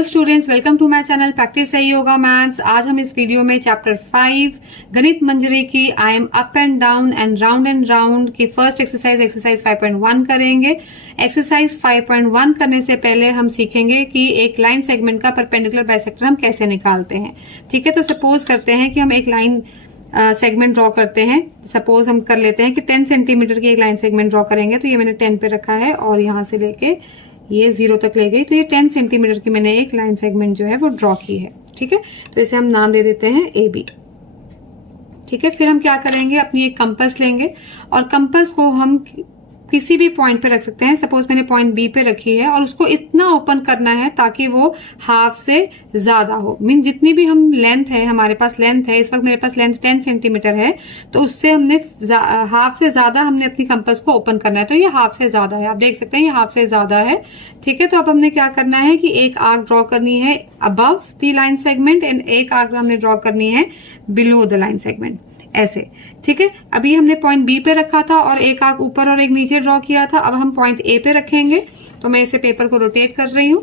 Hello students, welcome to my channel practice सही yoga maths. आज हम इस वीडियो में चैप्टर 5 गणित मंजरी की I am up and down and round की फर्स्ट एक्सरसाइज 5.1 करेंगे। एक्सरसाइज 5.1 करने से पहले हम सीखेंगे कि एक लाइन सेगमेंट का परपेंडिकुलर बाइसेक्टर हम कैसे निकालते हैं। ठीक है, तो सपोज करते हैं कि हम एक लाइन सेगमेंट ड्रॉ करते हैं। सपोज हम कर लेते हैं कि 10 सेंटीमीटर की एक लाइन सेगमेंट ड्रॉ करेंगे। तो ये मैंने 10 पे रखा है और यहां से लेके ये 0 तक ले गई। तो ये 10 सेंटीमीटर की मैंने एक लाइन सेगमेंट जो है वो ड्रॉ की है। ठीक है, तो इसे हम नाम दे देते हैं AB। ठीक है, फिर हम क्या करेंगे, अपनी एक कंपास लेंगे और कंपास को हम किसी भी पॉइंट पे रख सकते हैं। सपोज मैंने पॉइंट B पे रखी है और उसको इतना ओपन करना है ताकि वो हाफ से ज्यादा हो। मीन जितनी भी हम लेंथ है, हमारे पास लेंथ है, इस वक्त मेरे पास लेंथ 10 सेंटीमीटर है, तो उससे हमने हाफ से ज्यादा हमने अपनी कंपास को ओपन करना है। तो ये हाफ से ज्यादा है, आप देख सकते हैं ये हाफ से ज्यादा है। ठीक है, तो अब हमने क्या करना है कि एक आर्क ड्रॉ करनी है above the line segment and एक आर्क हमने ड्रॉ करनी है बिलो द लाइन सेगमेंट, ऐसे। ठीक है, अभी हमने पॉइंट B पे रखा था और एक आर्क ऊपर और एक नीचे ड्रॉ किया था। अब हम पॉइंट A पे रखेंगे। तो मैं इसे पेपर को रोटेट कर रही हूं।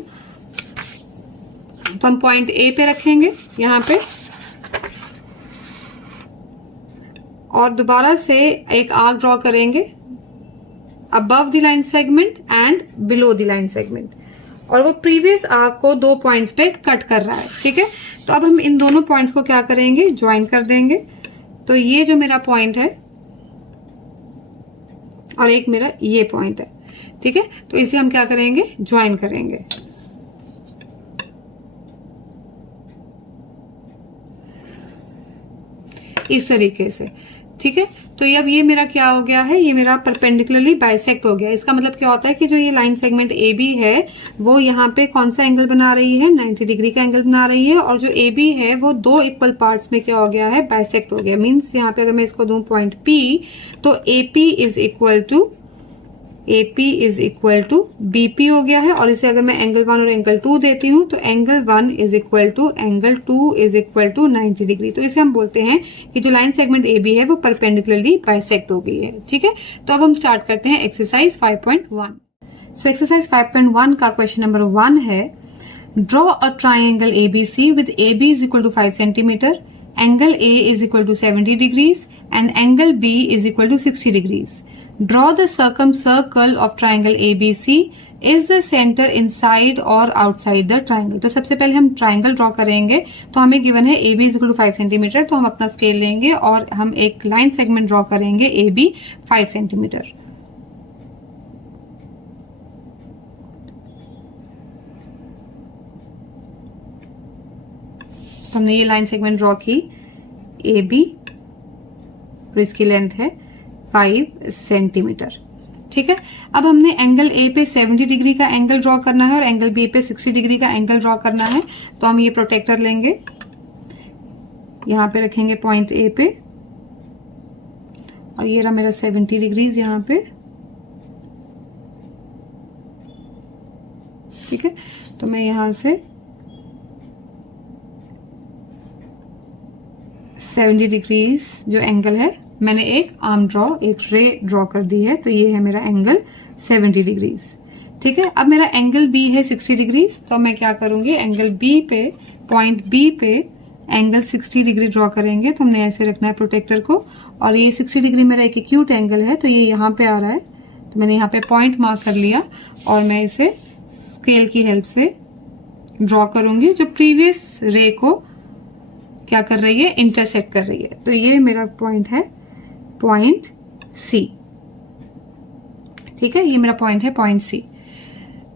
तो हम पॉइंट A पे रखेंगे यहां पे और दोबारा से एक आर्क ड्रॉ करेंगे above the line segment and below the line segment, और वो प्रीवियस आर्क को 2 पॉइंट्स पे कट कर रहा है। ठीक है, तो अब हम इन दोनों पॉइंट्स को क्या करेंगे, ज्वाइन कर देंगे। तो ये जो मेरा पॉइंट है और एक मेरा ये पॉइंट है। ठीक है, तो इसे हम क्या करेंगे, ज्वाइन करेंगे। इस तरीके से। ठीक है, तो अब ये मेरा क्या हो गया है, ये मेरा परपेंडिकुलरली बाइसेक्ट हो गया। इसका मतलब क्या होता है कि जो ये लाइन सेगमेंट AB है वो यहाँ पे कौन सा एंगल बना रही है, 90 डिग्री का एंगल बना रही है, और जो AB है वो 2 इक्वल पार्ट्स में क्या हो गया है, बाइसेक्ट हो गया। मीन्स यहाँ पे अगर मैं इसको दूं पॉइंट P, तो AP is equal to BP हो गया है। और इसे अगर मैं एंगल 1 और एंगल 2 देती हूँ तो angle 1 is equal to angle 2 is equal to 90 degree. तो इसे हम बोलते हैं कि जो लाइन सेगमेंट AB है वो परपेंडिकुलरली बाइसेक्ट हो गई है। ठीक है, तो अब हम स्टार्ट करते हैं एक्सरसाइज 5.1। सो एक्सरसाइज 5.1 का क्वेश्चन नंबर 1 है, draw a triangle ABC with AB is equal to 5 centimetre, angle A is equal to 70 degrees and angle B is equal to 60 degrees. Draw the circle of triangle ABC. Is the center inside or outside the triangle? तो सबसे पहले हम triangle draw करेंगे। तो हमें given है AB is equal to 5 centimetre, तो हम अपना स्केल लेंगे और हम एक लाइन सेगमेंट ड्रॉ करेंगे AB 5 सेंटीमीटर। हमने ये लाइन सेगमेंट ड्रॉ की AB और इसकी लेंथ है 5 सेंटीमीटर। ठीक है, अब हमने एंगल A पे 70 डिग्री का एंगल ड्रॉ करना है और एंगल B पे 60 डिग्री का एंगल ड्रॉ करना है। तो हम ये प्रोटेक्टर लेंगे, यहां पे रखेंगे पॉइंट A पे, और ये रहा मेरा 70 डिग्रीज यहां पे। ठीक है, तो मैं यहां से 70 डिग्रीज जो एंगल है, मैंने एक आर्म ड्रॉ, एक रे ड्रॉ कर दी है। तो ये है मेरा एंगल 70 डिग्रीज। ठीक है, अब मेरा एंगल B है 60 डिग्रीज। तो मैं क्या करूंगी, एंगल B पे, पॉइंट B पे एंगल 60 डिग्री ड्रॉ करेंगे। तो हमने ऐसे रखना है प्रोटेक्टर को, और ये 60 डिग्री मेरा एक एक्यूट एंगल है, तो ये यहाँ पे आ रहा है। तो मैंने यहाँ पे पॉइंट मार्क कर लिया और मैं इसे स्केल की हेल्प से ड्रॉ करूंगी, जो प्रीवियस रे को क्या कर रही है, इंटरसेक्ट कर रही है। तो ये मेरा पॉइंट है, पॉइंट C। ठीक है, ये मेरा पॉइंट है, पॉइंट C।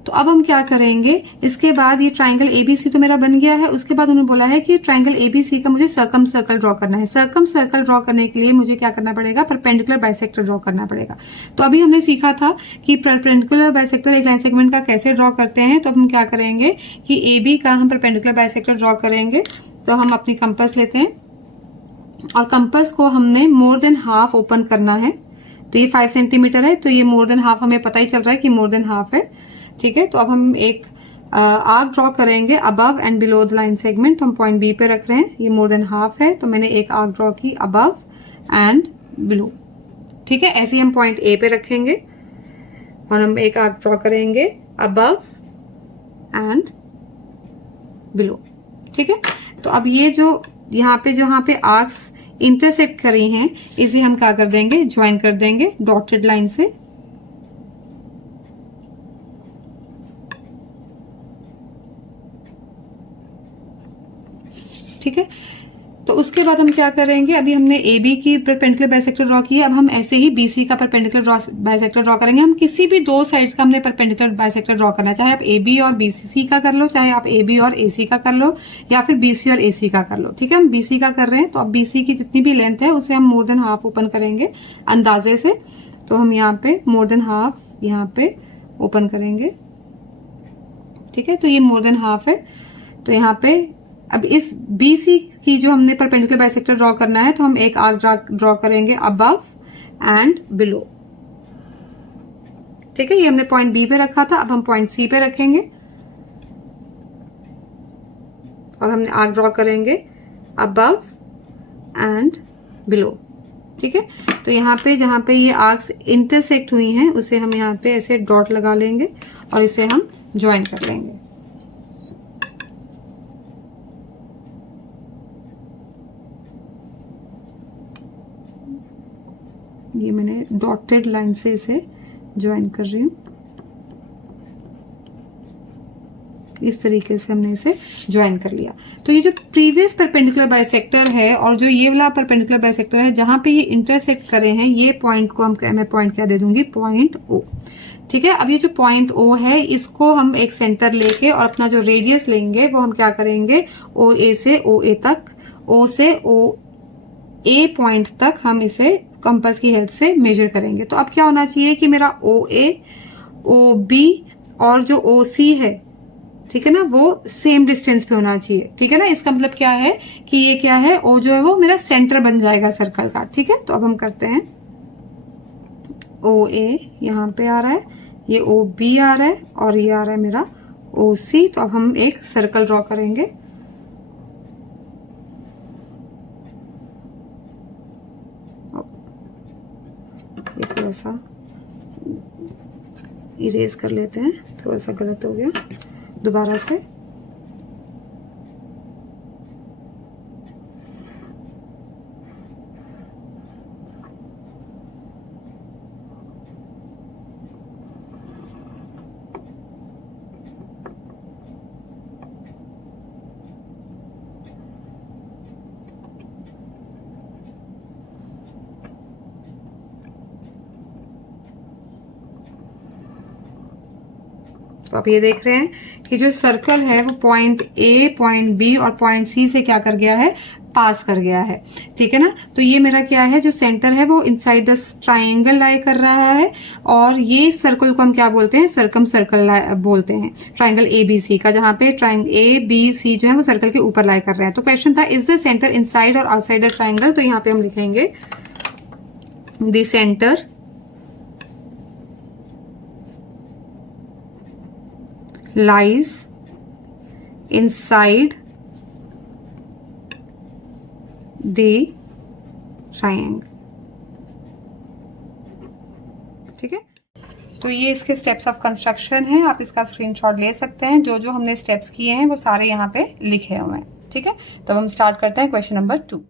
तो अब हम क्या करेंगे, इसके बाद ये ट्राइंगल ABC तो मेरा बन गया है। उसके बाद उन्होंने बोला है कि ट्राइंगल ABC का मुझे सर्कम सर्कल ड्रॉ करना है। सर्कम सर्कल ड्रॉ करने के लिए मुझे क्या करना पड़ेगा, परपेंडिकुलर बाइसेक्टर ड्रॉ करना पड़ेगा। तो अभी हमने सीखा था कि परपेंडिकुलर बाइसेक्टर एक लाइन सेगमेंट का कैसे ड्रॉ करते हैं। तो हम क्या करेंगे कि AB का हम परपेंडिकुलर बाइसेक्टर ड्रॉ करेंगे। तो हम अपनी कंपास लेते हैं और कंपास को हमने मोर देन हाफ ओपन करना है। तो ये 5 सेंटीमीटर है, तो ये मोर देन हाफ हमें पता ही चल रहा है कि मोर देन हाफ है। ठीक है, तो अब हम एक आर्क ड्रॉ करेंगे above and below the line segment. तो हम पॉइंट B पे रख रहे हैं, ये मोर देन हाफ है, तो मैंने एक आर्क ड्रॉ की अबव एंड बिलो। ठीक है, ऐसे ही हम पॉइंट A पे रखेंगे और हम एक आर्क ड्रॉ करेंगे अबव एंड बिलो। ठीक है, तो अब ये जो यहाँ पे आर्क्स इंटरसेक्ट करी हैं, इसे हम क्या कर देंगे, ज्वाइन कर देंगे डॉटेड लाइन से। ठीक है, तो उसके बाद हम क्या करेंगे, अभी हमने AB की परपेंडिकुलर बाइसेक्टर ड्रॉ की है, अब हम ऐसे ही BC का परपेंडिकुलर बाइसेक्टर ड्रॉ करेंगे। हम किसी भी दो साइड्स का हमने परपेंडिकुलर बाइसेक्टर ड्रॉ करना है, चाहे आप AB और BC का कर लो, चाहे आप AB और AC का कर लो, या फिर BC और AC का कर लो। ठीक है, हम BC का कर रहे हैं, तो अब BC की जितनी भी लेंथ है उसे हम मोर देन हाफ ओपन करेंगे अंदाजे से। तो हम यहाँ पे मोर देन हाफ यहाँ पे ओपन करेंगे। ठीक है, तो ये मोर देन हाफ है। तो यहाँ पे अब इस BC की जो हमने परपेंडिकुलर बाइसेक्टर ड्रॉ करना है, तो हम एक आर्क ड्रॉ करेंगे अबव एंड बिलो। ठीक है, ये हमने पॉइंट B पे रखा था, अब हम पॉइंट C पे रखेंगे और हमने आर्क ड्रॉ करेंगे अबव एंड बिलो। ठीक है, तो यहाँ पे जहां पे ये आर्क्स इंटरसेक्ट हुई हैं, उसे हम यहाँ पे ऐसे डॉट लगा लेंगे और इसे हम ज्वाइन कर लेंगे। ये मैंने डॉटेड लाइन से इसे ज्वाइन कर रही हूं। इस तरीके से हमने इसे ज्वाइन कर लिया। तो ये जो प्रीवियस परपेंडिकुलर बाइसेक्टर है और जो ये वाला परपेंडिकुलर बाइसेक्टर है, जहां पे ये इंटरसेक्ट करे हैं, ये पॉइंट को मैं पॉइंट क्या दे दूंगी, पॉइंट O। ठीक है, अब ये जो पॉइंट O है, इसको हम एक सेंटर लेके और अपना जो रेडियस लेंगे वो हम क्या करेंगे, OA से OA तक, O से OA पॉइंट तक हम इसे कंपास की हेल्प से मेजर करेंगे। तो अब क्या होना चाहिए कि मेरा OA, OB और जो OC है, ठीक है ना, वो सेम डिस्टेंस पे होना चाहिए। ठीक है ना, इसका मतलब क्या है कि ये क्या है, O जो है वो मेरा सेंटर बन जाएगा सर्कल का। ठीक है, तो अब हम करते हैं, OA यहाँ पे आ रहा है, ये OB आ रहा है और ये आ रहा है मेरा OC। तो अब हम एक सर्कल ड्रॉ करेंगे। थोड़ा सा इरेज कर लेते हैं, थोड़ा सा गलत हो गया, दोबारा से। तो आप ये देख रहे हैं कि जो सर्कल है वो पॉइंट A, पॉइंट B और पॉइंट C से क्या कर गया है, पास कर गया है। ठीक है ना, तो ये मेरा क्या है, जो सेंटर है वो इनसाइड द ट्राइंगल लाई कर रहा है, और ये सर्कल को हम क्या बोलते हैं, सर्कम सर्कल बोलते हैं, ट्राइंगल ABC का, जहां पे ट्राइंगल ABC जो है वो सर्कल के ऊपर लाई कर रहा है। तो क्वेश्चन था, इज द सेंटर इनसाइड और आउटसाइड द ट्राइंगल। तो यहाँ पे हम लिखेंगे the centre lies inside the triangle। ठीक है, तो ये इसके स्टेप्स ऑफ कंस्ट्रक्शन है, आप इसका स्क्रीनशॉट ले सकते हैं। जो जो हमने स्टेप्स किए हैं वो सारे यहाँ पे लिखे हुए हैं। ठीक है, तो हम स्टार्ट करते हैं question number 2।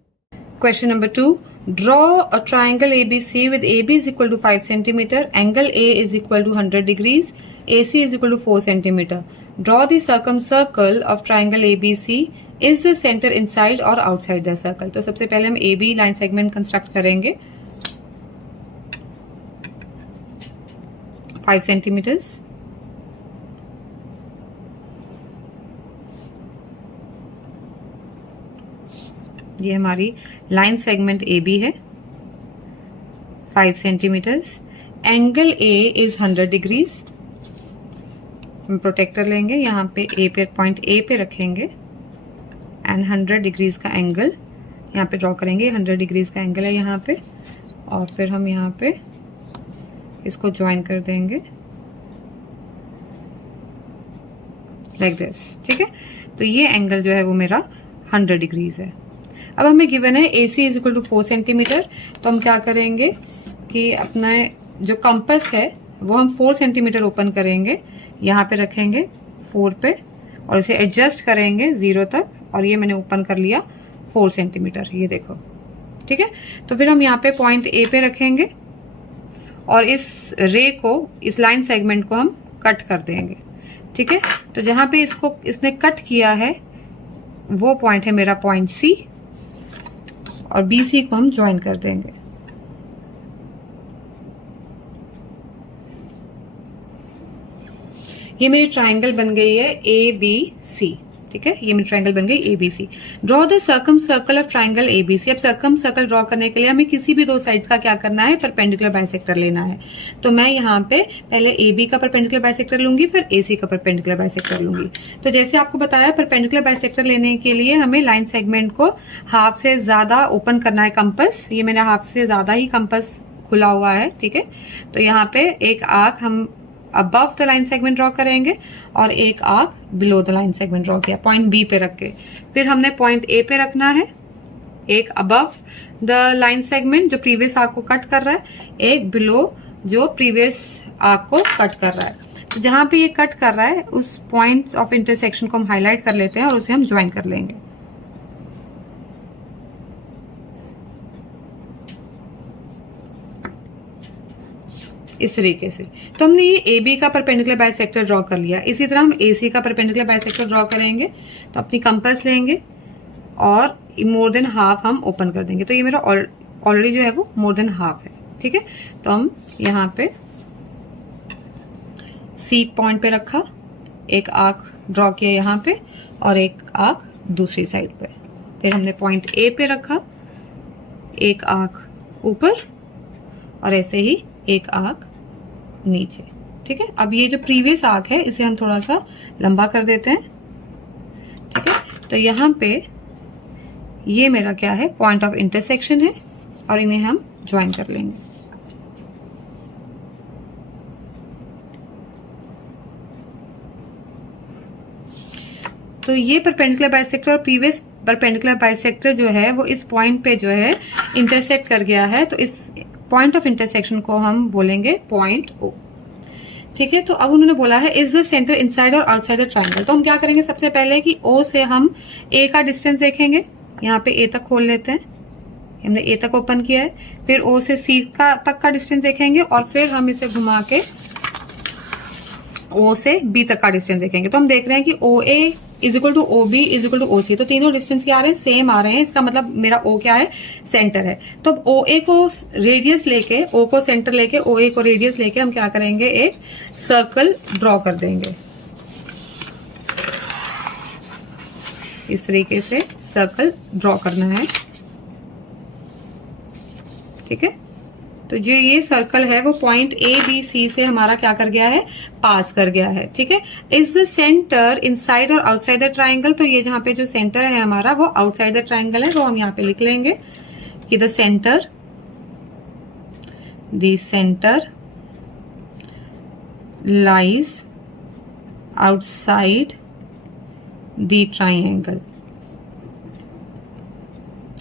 Question number 2. Draw a triangle ABC with AB is equal to 5 centimeter, angle A is equal to 100 degrees, AC is equal to 4 centimeter. Draw the circumcircle of triangle ABC. Is the center inside or outside the circle? तो सबसे पहले हम AB line segment construct करेंगे 5 centimeters. ये हमारी line segment AB है 5 centimetres. Angle A is 100 degrees. हम protractor लेंगे, यहाँ पे A पे पॉइंट A पे रखेंगे एंड 100 डिग्रीज का एंगल यहाँ पे ड्रॉ करेंगे। 100 डिग्रीज का एंगल है यहाँ पे, और फिर हम यहाँ पे इसको ज्वाइन कर देंगे लाइक दिस। ठीक है, तो ये एंगल जो है वो मेरा 100 डिग्रीज है। अब हमें गिवन है AC is equal to 4 centimetre, तो हम क्या करेंगे कि अपना जो कंपास है वो हम 4 सेंटीमीटर ओपन करेंगे, यहाँ पे रखेंगे 4 पे, और इसे एडजस्ट करेंगे 0 तक, और ये मैंने ओपन कर लिया 4 सेंटीमीटर, ये देखो। ठीक है, तो फिर हम यहाँ पे पॉइंट ए पे रखेंगे और इस रे को, इस लाइन सेगमेंट को हम कट कर देंगे। ठीक है, तो जहां पे इसको इसने कट किया है वो पॉइंट है मेरा पॉइंट सी, और बी सी को हम ज्वाइन कर देंगे। ये मेरी ट्राइंगल बन गई है ए बी सी। ठीक है, ये मेरी ट्राइंगल बन गई ABC. Draw the circumcircle of triangle ABC. अब सर्कम सर्कल ड्रॉ करने के लिए हमें किसी भी दो साइड्स का क्या करना है, परपेंडिकुलर बाइसेक्टर लेना है। तो मैं यहाँ पे पहले एबी का परपेंडिकुलर बाइसेक्टर लूंगी, फिर एसी का परपेंडिकुलर बाइसेक्टर लूंगी। तो जैसे आपको बताया, परपेंडिकुलर बाइसेक्टर लेने के लिए हमें लाइन सेगमेंट को हाफ से ज्यादा ओपन करना है कंपास। ये मेरा हाफ से ज्यादा ही कंपास खुला हुआ है। ठीक है, तो यहाँ पे एक आर्क हम above the line segment draw करेंगे और एक arc below the line segment draw किया पॉइंट बी पे रख के। फिर हमने पॉइंट ए पे रखना है, एक अबव द लाइन सेगमेंट जो प्रीवियस आर्क को कट कर रहा है, एक बिलो जो प्रीवियस आर्क को कट कर रहा है। तो जहां पे ये कट कर रहा है उस पॉइंट ऑफ इंटरसेक्शन को हम हाईलाइट कर लेते हैं और उसे हम ज्वाइन कर लेंगे। इस तरीके से। तो हमने ये ए बी का परपेंडिकुलर बाइसेक्टर ड्रॉ कर लिया। इसी तरह हम ए सी का परपेंडिकुलर बाइसेक्टर ड्रॉ करेंगे। तो अपनी कंपास लेंगे और मोर देन हाफ हम ओपन कर देंगे। तो ये मेरा ऑलरेडी जो है वो मोर देन हाफ है। ठीक है, तो हम यहाँ पे सी पॉइंट पे रखा, एक आर्क ड्रॉ किया यहाँ पे और एक आर्क दूसरी साइड पे। फिर हमने पॉइंट ए पे रखा, एक आर्क ऊपर और ऐसे ही एक आर्क नीचे। ठीक है, अब ये जो प्रीवियस आर्क है इसे हम थोड़ा सा लंबा कर देते हैं। ठीक है, तो यहाँ पे ये मेरा क्या है, पॉइंट ऑफ इंटरसेक्शन है और इन्हें हम ज्वाइन कर लेंगे। तो ये परपेंडिकुलर बाइसेक्टर और प्रीवियस परपेंडिकुलर बाइसेक्टर जो है वो इस पॉइंट पे जो है इंटरसेक्ट कर गया है। तो इस पॉइंट ऑफ इंटरसेक्शन को हम बोलेंगे पॉइंट ओ। ठीक है, तो अब उन्होंने बोला है इज द सेंटर इनसाइड और आउटसाइड द ट्राइंगल। तो हम क्या करेंगे, सबसे पहले कि ओ से हम ए का डिस्टेंस देखेंगे। यहाँ पे ए तक खोल लेते हैं, हमने ए तक ओपन किया है। फिर ओ से सी का तक का डिस्टेंस देखेंगे और फिर हम इसे घुमा के ओ से बी तक का डिस्टेंस देखेंगे। तो हम देख रहे हैं कि O A is equal to O B is equal to O C. तो तीनों डिस्टेंस क्या आ रहे हैं, सेम आ रहे हैं। इसका मतलब मेरा ओ क्या है, सेंटर है। तो ओ ए को रेडियस लेके, ओ को सेंटर लेके, ओ ए को रेडियस लेके हम क्या करेंगे, एक सर्कल ड्रॉ कर देंगे। इस तरीके से सर्कल ड्रॉ करना है। ठीक है, तो जो ये सर्कल है वो पॉइंट ए बी सी से हमारा क्या कर गया है, पास कर गया है। ठीक है, इज द सेंटर इनसाइड और आउटसाइड द ट्राइंगल। तो ये जहां पे जो सेंटर है हमारा वो आउटसाइड द ट्राइंगल है, तो हम यहाँ पे लिख लेंगे कि the centre lies outside the triangle.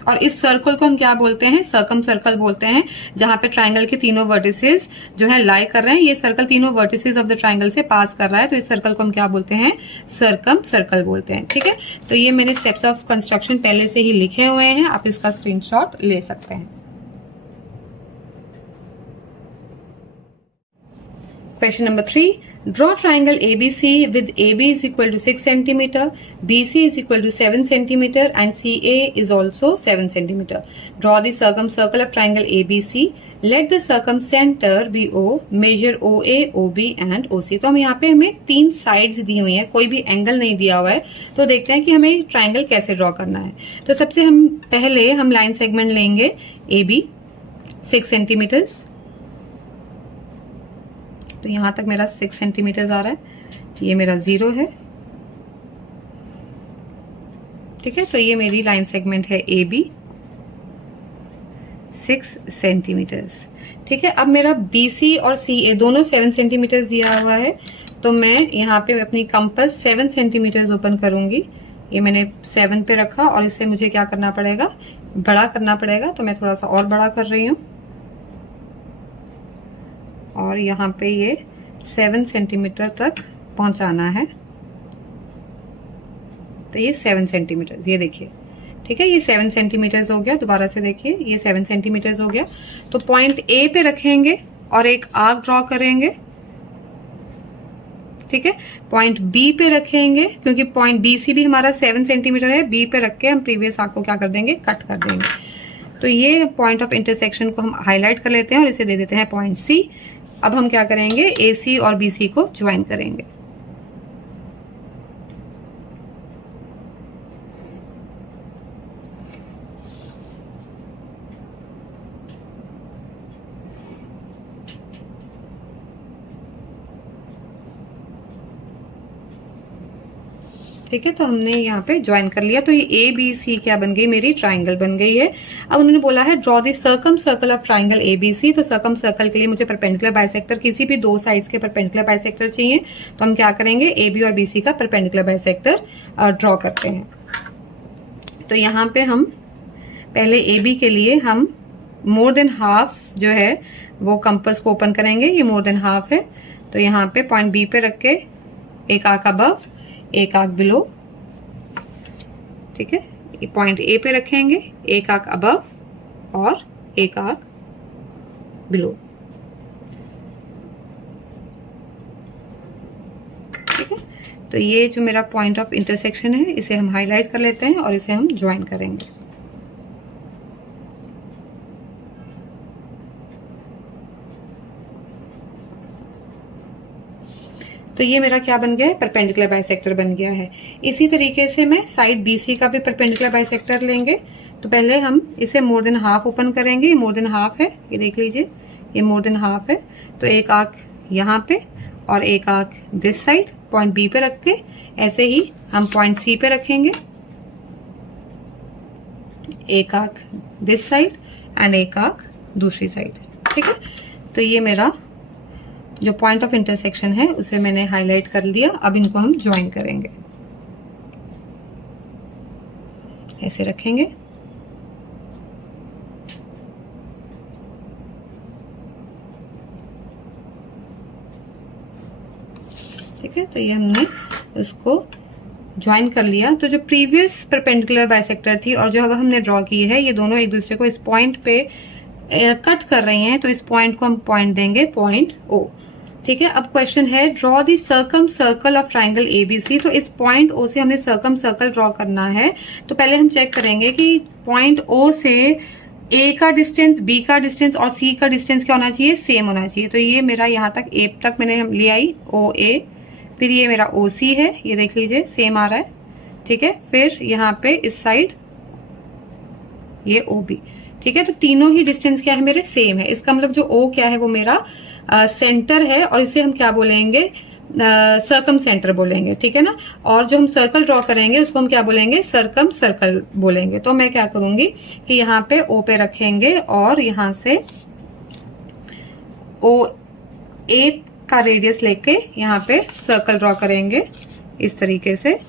और इस सर्कल को हम क्या बोलते हैं, सर्कम सर्कल बोलते हैं, जहां पे ट्राइंगल के तीनों वर्टिसेस जो है लाई कर रहे हैं। ये सर्कल तीनों वर्टिसेस ऑफ द ट्राइंगल से पास कर रहा है, तो इस सर्कल को हम क्या बोलते हैं, सर्कम सर्कल बोलते हैं। ठीक है, तो ये मैंने स्टेप्स ऑफ कंस्ट्रक्शन पहले से ही लिखे हुए हैं, आप इसका स्क्रीनशॉट ले सकते हैं। Question number 3. Draw triangle ABC with AB is equal to 6 cm, BC is equal to 7 cm and CA is also 7 cm. Draw the circumcircle of triangle ABC. Let the circumcenter be O. Measure OA, OB and OC. तो हम यहाँ पे हमें 3 sides दी हुई हैं, कोई भी angle नहीं दिया हुआ है। तो देखते हैं कि हमें ट्राइंगल कैसे ड्रॉ करना है। तो सबसे पहले हम लाइन सेगमेंट लेंगे AB 6 सेंटीमीटर्स। तो यहां तक मेरा 6 सेंटीमीटर आ रहा है, ये मेरा 0 है। ठीक है, तो ये मेरी लाइन सेगमेंट है ए बी 6 सेंटीमीटर्स। ठीक है, अब मेरा बी सी और सी ए दोनों 7 सेंटीमीटर दिया हुआ है, तो मैं यहाँ पे अपनी कंपास 7 सेंटीमीटर ओपन करूंगी। ये मैंने 7 पे रखा और इससे मुझे क्या करना पड़ेगा, बड़ा करना पड़ेगा। तो मैं थोड़ा सा और बड़ा कर रही हूँ और यहाँ पे ये 7 सेंटीमीटर तक पहुंचाना है। तो ये 7 सेंटीमीटर, ये देखिए, ठीक है, ये 7 सेंटीमीटर हो गया। दोबारा से देखिए, ये 7 सेंटीमीटर हो गया। तो पॉइंट ए पे रखेंगे और एक आर्क ड्रॉ करेंगे, ठीक है। पॉइंट बी पे रखेंगे, क्योंकि पॉइंट बी सी भी हमारा 7 सेंटीमीटर है, बी पे रख के हम प्रीवियस आर्क को क्या कर देंगे, कट कर देंगे। तो ये पॉइंट ऑफ इंटरसेक्शन को हम हाईलाइट कर लेते हैं और इसे दे देते हैं पॉइंट सी। अब हम क्या करेंगे, ए सी और बी सी को ज्वाइन करेंगे। ठीक है, तो हमने यहाँ पे ज्वाइन कर लिया। तो ये ए बी सी क्या बन गई, मेरी ट्राइंगल बन गई है। अब उन्होंने बोला है draw the circumcircle of triangle A B C. तो सर्कम सर्कल के लिए मुझे परपेंडिकुलर बाइसेक्टर, किसी भी दो साइड्स के परपेंडिकुलर बाइसेक्टर चाहिए। तो हम क्या करेंगे, ए बी और बी सी का परपेंडिकुलर बाइसेक्टर ड्रॉ करते हैं। तो यहाँ पे हम पहले ए बी के लिए हम मोर देन हाफ जो है वो कंपास को ओपन करेंगे। ये मोर देन हाफ है, तो यहाँ पे पॉइंट बी पे रख के एक आर्क अबव, एक आर्क बिलो, ठीक है। पॉइंट ए पे रखेंगे, एक आर्क अबव और एक आर्क बिलो, ठीक है। तो ये जो मेरा पॉइंट ऑफ इंटरसेक्शन है, इसे हम हाईलाइट कर लेते हैं और इसे हम ज्वाइन करेंगे। तो ये मेरा क्या बन गया है, परपेंडिकुलर बाइसेक्टर बन गया है। इसी तरीके से मैं साइड बीसी का भी परपेंडिकुलर बाइसेक्टर लेंगे। तो पहले हम इसे मोर देन हाफ ओपन करेंगे। ये मोर देन हाफ है, ये देख लीजिए, ये मोर देन हाफ है। तो एक आर्क यहाँ पे और एक arc this side point B पे रख के, ऐसे ही हम पॉइंट सी पे रखेंगे, एक आर्क दिस साइड एंड एक आर्क दूसरी साइड, ठीक है। तो ये मेरा जो पॉइंट ऑफ इंटरसेक्शन है उसे मैंने हाईलाइट कर लिया। अब इनको हम ज्वाइन करेंगे, ऐसे रखेंगे, ठीक है। तो ये हमने उसको ज्वाइन कर लिया। तो जो प्रीवियस परपेंडिकुलर बाइसेक्टर थी और जो अब हमने ड्रॉ की है, ये दोनों एक दूसरे को इस पॉइंट पे कट कर रही हैं। तो इस पॉइंट को हम पॉइंट देंगे पॉइंट ओ, ठीक है। अब क्वेश्चन है draw the circum circle of triangle ABC. तो इस पॉइंट ओ से हमने सर्कम सर्कल ड्रॉ करना है। तो पहले हम चेक करेंगे कि पॉइंट ओ से ए का डिस्टेंस, बी का डिस्टेंस और सी का डिस्टेंस क्या होना चाहिए, सेम होना चाहिए। तो ये मेरा यहाँ तक ए तक मैंने ले आई ओ ए, फिर ये मेरा ओ सी है, ये देख लीजिए सेम आ रहा है, ठीक है। फिर यहाँ पे इस साइड ये ओ बी, ठीक है। तो तीनों ही डिस्टेंस क्या है, मेरे सेम है। इसका मतलब जो ओ क्या है वो मेरा सेंटर है और इसे हम क्या बोलेंगे, सर्कम सेंटर बोलेंगे, ठीक है ना। और जो हम सर्कल ड्रॉ करेंगे उसको हम क्या बोलेंगे, सर्कम सर्कल बोलेंगे। तो मैं क्या करूंगी कि यहाँ पे ओ पे रखेंगे और यहाँ से ओ ए का रेडियस लेके यहाँ पे सर्कल ड्रॉ करेंगे इस तरीके से,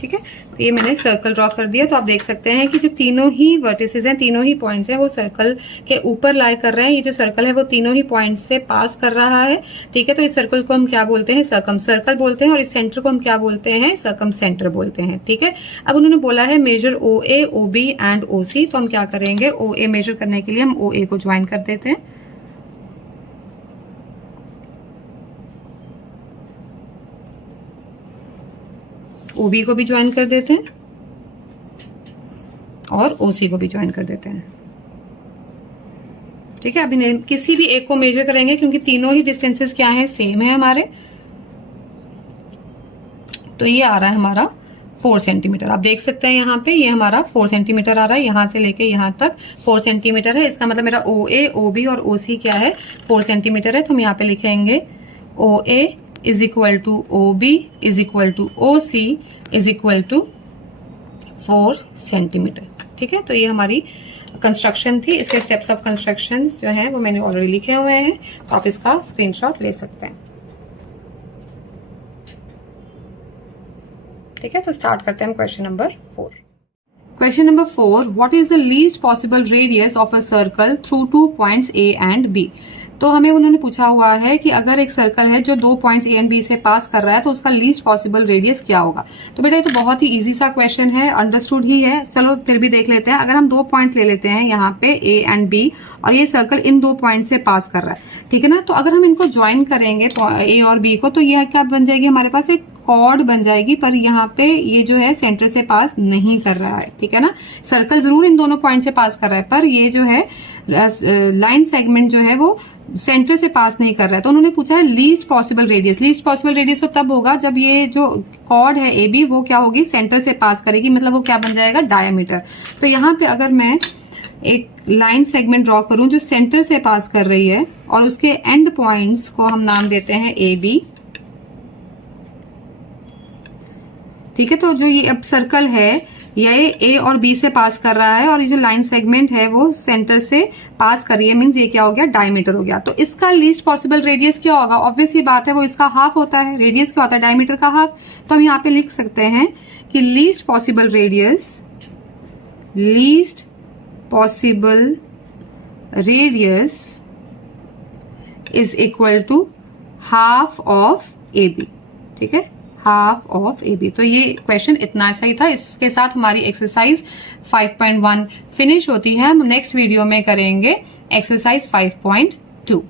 ठीक है। तो ये मैंने सर्कल ड्रॉ कर दिया। तो आप देख सकते हैं कि जो तीनों ही वर्टिसेस हैं, तीनों ही पॉइंट्स हैं, वो सर्कल के ऊपर लाई कर रहे हैं। ये जो सर्कल है वो तीनों ही पॉइंट्स से पास कर रहा है, ठीक है। तो इस सर्कल को हम क्या बोलते हैं, सर्कम सर्कल बोलते हैं और इस सेंटर को हम क्या बोलते हैं, सर्कम सेंटर बोलते हैं, ठीक है। अब उन्होंने बोला है major O A, O B and O C. तो हम क्या करेंगे, ओ ए मेजर करने के लिए हम ओ ए को ज्वाइन कर देते हैं, ओबी को भी ज्वाइन कर देते हैं और ओसी को भी ज्वाइन कर देते हैं, ठीक है। अभी किसी भी एक को मेजर करेंगे क्योंकि तीनों ही डिस्टेंसेस क्या हैं, सेम है हमारे। तो ये आ रहा है हमारा 4 सेंटीमीटर। आप देख सकते हैं यहाँ पे ये हमारा 4 सेंटीमीटर आ रहा है, यहां से लेके यहाँ तक 4 सेंटीमीटर है। इसका मतलब मेरा ओ ए, ओ बी और ओ सी क्या है, 4 सेंटीमीटर है। तो हम यहाँ पे लिखेंगे O A is equal to O B is equal to O C is equal to 4 centimetre, ठीक है। तो ये हमारी कंस्ट्रक्शन थी। इसके स्टेप्स ऑफ कंस्ट्रक्शन जो हैं वो मैंने ऑलरेडी लिखे हुए हैं, तो आप इसका स्क्रीनशॉट ले सकते हैं, ठीक है। तो स्टार्ट करते हैं question number 4। Question number 4, what is the least possible radius of a circle through 2 points A and B. तो हमें उन्होंने पूछा हुआ है कि अगर एक सर्कल है जो 2 पॉइंट्स ए एंड बी से पास कर रहा है तो उसका लीस्ट पॉसिबल रेडियस क्या होगा। तो बेटा ये तो बहुत ही इजी सा क्वेश्चन है, अंडरस्टूड ही है। चलो फिर भी देख लेते हैं। अगर हम 2 पॉइंट्स ले लेते हैं यहाँ पे ए एंड बी और ये सर्कल इन 2 पॉइंट से पास कर रहा है, ठीक है ना। तो अगर हम इनको ज्वाइन करेंगे ए और बी को, तो यह क्या बन जाएगी, हमारे पास एक कॉर्ड बन जाएगी, पर यहाँ पे ये जो है सेंटर से पास नहीं कर रहा है, ठीक है ना। सर्कल जरूर इन दोनों पॉइंट से पास कर रहा है, पर ये जो है लाइन सेगमेंट जो है वो सेंटर से पास नहीं कर रहा है। तो उन्होंने पूछा है least possible radius. Least possible radius तो तब होगा जब ये जो कॉर्ड है ए बी वो क्या होगी, सेंटर से पास करेगी, मतलब वो क्या बन जाएगा, डायमीटर। तो यहाँ पे अगर मैं एक लाइन सेगमेंट ड्रॉ करूं जो सेंटर से पास कर रही है और उसके एंड पॉइंट्स को हम नाम देते हैं ए बी, ठीक है। तो जो ये अब सर्कल है ये ए और बी से पास कर रहा है और ये जो लाइन सेगमेंट है वो सेंटर से पास कर रही है, मींस ये क्या हो गया, डायमीटर हो गया। तो इसका लीस्ट पॉसिबल रेडियस क्या होगा, ऑब्वियस ही बात है वो इसका हाफ होता है। रेडियस क्या होता है, डायमीटर का हाफ। तो हम यहाँ पे लिख सकते हैं कि least possible radius is equal to half of A B, ठीक है, हाफ ऑफ ए बी। तो ये क्वेश्चन इतना सही था। इसके साथ हमारी एक्सरसाइज 5.1 फिनिश होती है। हम नेक्स्ट वीडियो में करेंगे एक्सरसाइज 5.2।